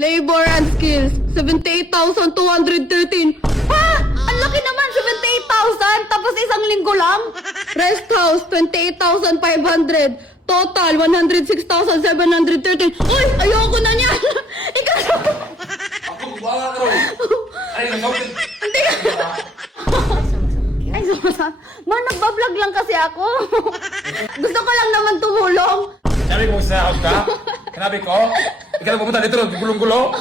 Labor and skills, 78,213. Ha? Ang laki naman, 78,000, tapos isang linggo lang? Rest house, 28,500. Total, 106,713. Uy, ayoko na niyan. Ikaw. Ako, bawa ka rin. Ay, nagawin. Hindi ka. Ay, sumasama. Ma, nagbablog lang kasi ako. Gusto ko lang naman tumulong. Sabi ko sa house ka? Sinabi ko? Ikaw na pumunta dito, gulong-gulo.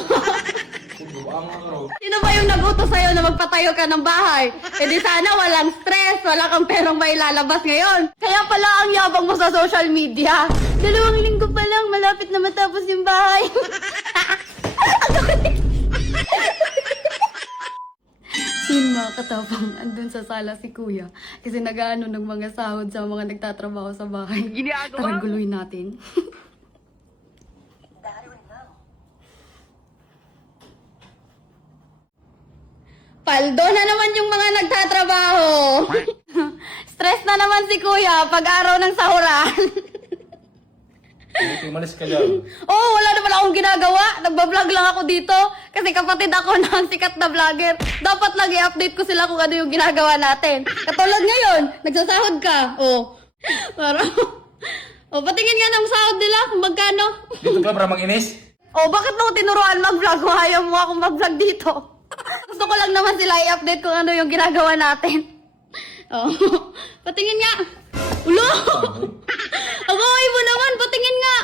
Sino ba yung nag-utos sa'yo na magpatayo ka ng bahay? E di sana walang stress, wala kang perang mailalabas ngayon. Kaya pala ang yabang mo sa social media. 2 linggo pa lang, malapit na matapos yung bahay. Yun mga katapang, andun sa sala si kuya. Kasi nag-ano ng mga sahod sa mga nagtatrabaho sa bahay. Tara, guluhin natin. Paldo na naman yung mga nagtatrabaho. Stress na naman si kuya pag araw ng sahuran. Umalis ka dyan. Oh, wala naman akong ginagawa. Nagbablog lang ako dito. Kasi kapatid ako ng sikat na vlogger. Dapat lang i-update ko sila kung ano yung ginagawa natin. Katulad ngayon, nagsasahod ka. Oh. Parang, oh, patingin nga ng sahod nila kung magkano. Dito ka para mag-inis? Oh, bakit mo ko tinuruan mag-vlog kung ayaw mo akong mag-vlog dito? Gusto ko lang naman sila i-update kung ano yung ginagawa natin. Oh, patingin nga. Ulo! Ako, mo naman, patingin nga.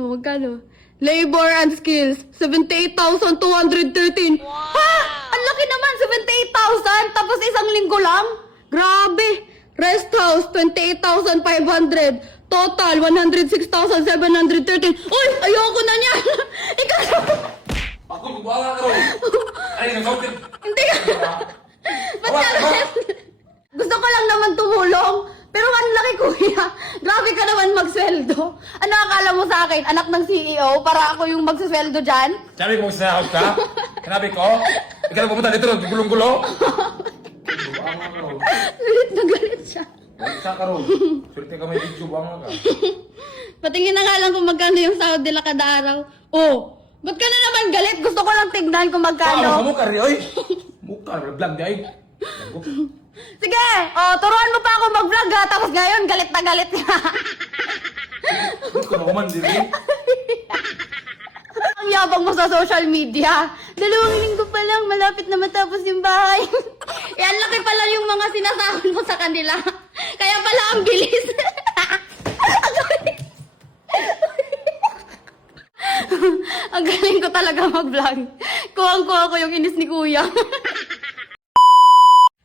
Oh, magkano? Labor and skills, 78,213. Ha? Ang laki naman, 78,000, tapos isang linggo lang? Grabe. Rest house, 28,500. Total, 106,713. Uy, ayoko na niyan. Ikaw. Ako, bawa ka rin. Ay, nagawin. Hindi ka. Ba't ka naman? Gusto ko lang naman tumulong. Pero ang laki kuya. Grabe ka naman magsweldo. Ano akala mo sa akin? Anak ng CEO para ako yung magsasweldo dyan? Sabi ko sa house ka? Sinabi ko? Ikaw na pumunta dito, gulong-gulo. Galit na galit siya. Saan ka rin? Swerte ka may video, banga ka. Patingin na nga lang kung magkano yung sahod nila kada araw. Oh, ba't ka na naman galit? Gusto ko lang tignan kung magkano. Mukha ka rin, oy. Mukha, vlog di ay. Sige, oh, turuan mo pa ako mag-vlog ha. Tapos ngayon, galit na galit ka. Hindi ko naman din. Ang yabang mo sa social media. 2 linggo pa lang, malapit na matapos yung bahay. Yan, laki pala yung mga sinasahod mo sa kanila. Kaya pala ang bilis. Ang galing ko talaga mag-vlog. Kuwang-kuha ko yung inis ni kuya.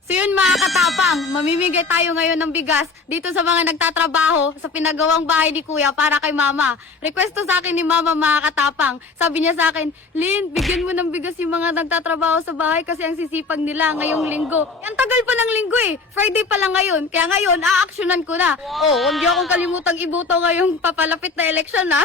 So yun mga katapang, mamimigay tayo ngayon ng bigas dito sa mga nagtatrabaho sa pinagawang bahay ni kuya para kay mama. Request to sa akin ni mama mga katapang. Sabi niya sa akin, Lynn, bigyan mo ng bigas yung mga nagtatrabaho sa bahay kasi ang sisipag nila ngayong linggo. Ang tagal pa ng linggo eh, Friday pa lang ngayon. Kaya ngayon, aaksyonan ko na. Oh, huwag niyo akong kalimutang iboto ngayong papalapit na eleksyon ha.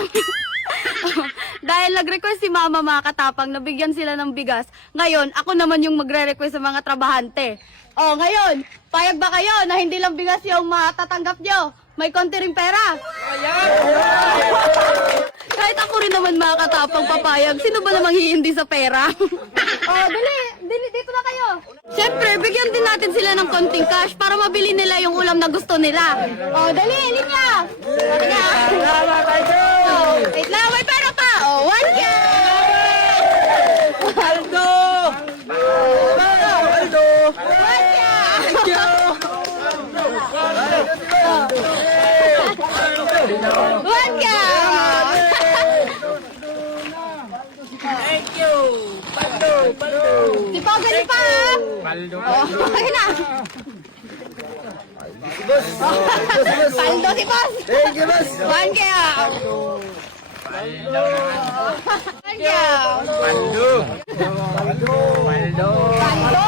Dahil nag-request si mama mga katapang na bigyan sila ng bigas. Ngayon, ako naman yung magre-request sa mga trabahante. Oh, ngayon, payag ba kayo na hindi lang bigas yung matatanggap nyo? May konti ring pera. Kahit ako rin naman mga katapang papayag, sino ba namang hiindi sa pera? Oh, dali, dito na kayo. Siyempre, bigyan din natin sila ng konting cash para mabili nila yung ulam na gusto nila. Oh, dali, linya. Oh, wait lang, may pera pa. Oh, 1K! Aldo! Aldo! 1K! Thank you! 1K! Thank you! Paldo! Paldo! Si Pao, gali pa! Paldo! Oh, okay na. Boss! Paldo si Pao! Thank you, boss! 1K! 1K! Paldo! Paldo! Paldo! Paldo!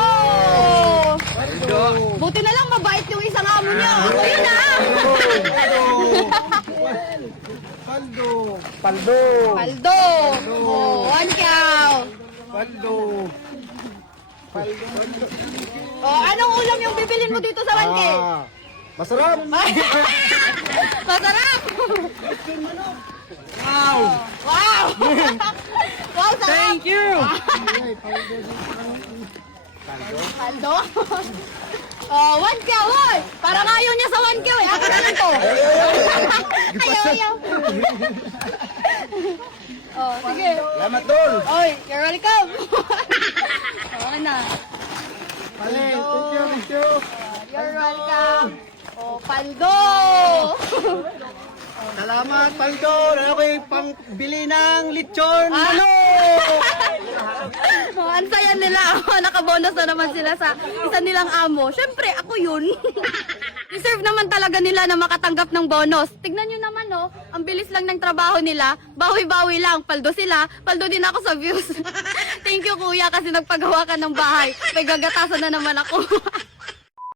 Paldo! Buti na lang mabait yung isang amo niya. Ako yun ah! Paldo! Paldo! Paldo! Oh, 1K! Paldo! Oh, anong ulam yung bibilin mo dito sa 1K? Masarap! Masarap! Wow! Wow! Wow, sarap! Thank you! Paldo? Oh, 1K, oy! Parang ayaw niya sa 1K, eh. Ako na lang to. Ayaw. Oh, sige. Salamat doon! Oy, you're welcome. Okay na. Thank you! You're welcome. Oh, paldo! Salamat, Paldo! Ako'y pangbili ng lechon! Ano? Oh, ang saya nila. Nakabonus na naman sila sa isa nilang amo. Siyempre, ako yun. Deserve naman talaga nila na makatanggap ng bonus. Tignan nyo naman, oh. Ang bilis lang ng trabaho nila. Bawi-bawi lang. Paldo sila. Paldo din ako sa views. Thank you, kuya, kasi nagpagawa ka ng bahay. May gagatasan na naman ako.